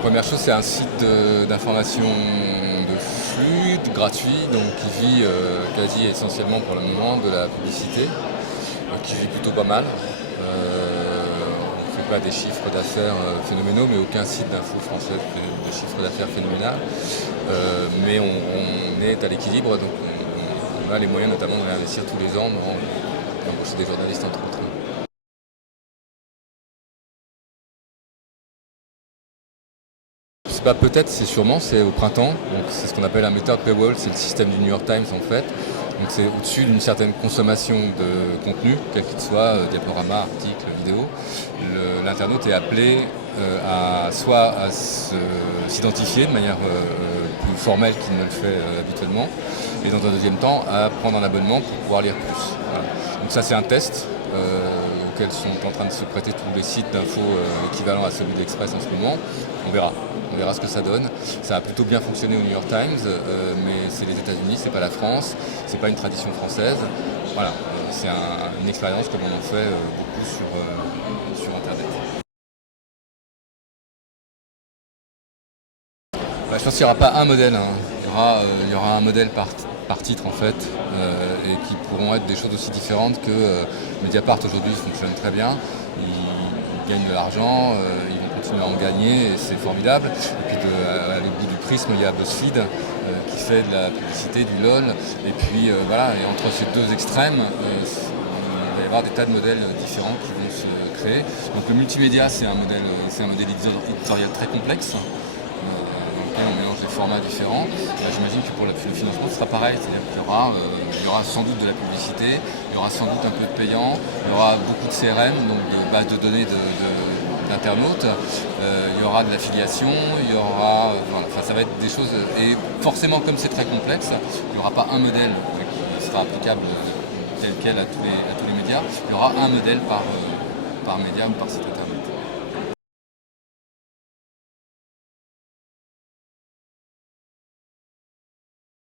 Première chose, c'est un site d'information de flux, gratuit, donc qui vit quasi essentiellement pour le moment de la publicité, qui vit plutôt pas mal. On ne fait pas des chiffres d'affaires phénoménaux, mais aucun site d'info français fait de chiffres d'affaires phénoménal. Mais on est à l'équilibre, donc on a les moyens notamment de réinvestir tous les ans dans embaucher des journalistes entre autres. C'est pas peut-être, c'est sûrement, c'est au printemps. Donc c'est ce qu'on appelle un Muttered Paywall, c'est le système du New York Times en fait. Donc c'est au-dessus d'une certaine consommation de contenu, quel qu'il soit, diaporama, article, vidéo. L'internaute est appelé soit à s'identifier de manière plus formelle qu'il ne le fait habituellement, et dans un deuxième temps à prendre un abonnement pour pouvoir lire plus. Voilà. Donc ça c'est un test auquel sont en train de se prêter tous les sites d'infos équivalents à celui d'Express en ce moment. On verra. On verra ce que ça donne. Ça a plutôt bien fonctionné au New York Times, mais c'est les États-Unis, c'est pas la France, c'est pas une tradition française. Voilà, c'est une expérience comme on en fait beaucoup sur Internet. Je pense qu'il n'y aura pas un modèle, hein. Il y aura un modèle par titre en fait, et qui pourront être des choses aussi différentes que Mediapart aujourd'hui fonctionne très bien. Ils gagnent de l'argent, ils vont continuer à en gagner et c'est formidable. Et puis à bout du prisme, il y a BuzzFeed qui fait de la publicité, du LOL. Et puis voilà, et entre ces deux extrêmes, il va y avoir des tas de modèles différents qui vont se créer. Donc le multimédia, c'est un modèle éditorial très complexe. On mélange des formats différents. J'imagine que pour le financement, ce sera pareil, c'est-à-dire qu'il y aura sans doute de la publicité, il y aura sans doute un peu de payant, il y aura beaucoup de CRM, donc de bases de données d'internautes, il y aura de l'affiliation, il y aura, ça va être des choses, et forcément comme c'est très complexe, il n'y aura pas un modèle qui sera applicable tel quel à tous les médias, il y aura un modèle par média ou par site internet.